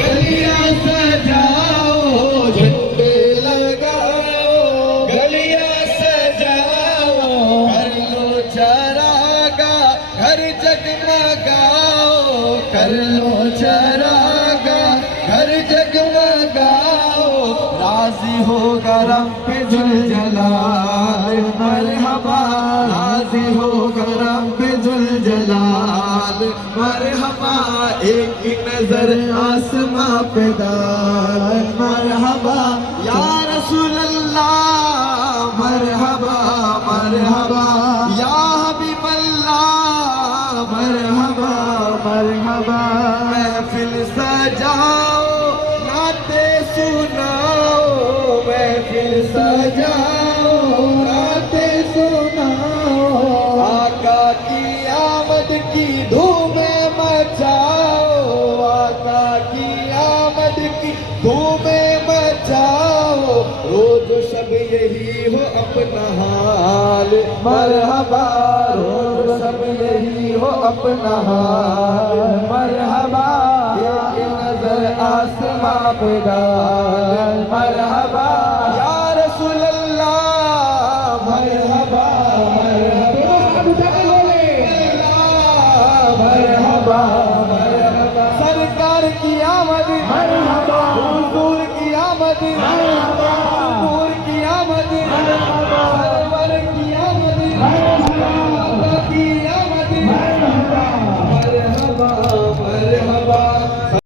गलियां सजाओ, झंडे लगाओ, गलियां सजाओ, कर लो चरागा घर जगमगाओ, कर लो चरागा घर जगमगाओ, राजी होगा रब जुल जलाल, मरहबा राजी होगा रब जुल जलाल, मरहबा एक ही नजर आसमां पे दार, मरहबा या रसूल अल्लाह, मरहबा मरहबा या हबीब अल्लाह, मरहबा मरहबा। महफिल सजाओ नाते सुनाओ, महफिल सजाओ नाते सुनाओ, आका की आमद की धूम मचाओ, आका की आमद की धूम मचाओ, रोज शब यही हो अपना हाल, मरहबा रोज शब यही हो अपना हाल, मरहबा एक नजर आसमां पे डाल, मरहबा या रसूल अल्लाह, मरहबा मरहबा मरहबा, सरकार की आमद, मरहबा हुजूर की आमद,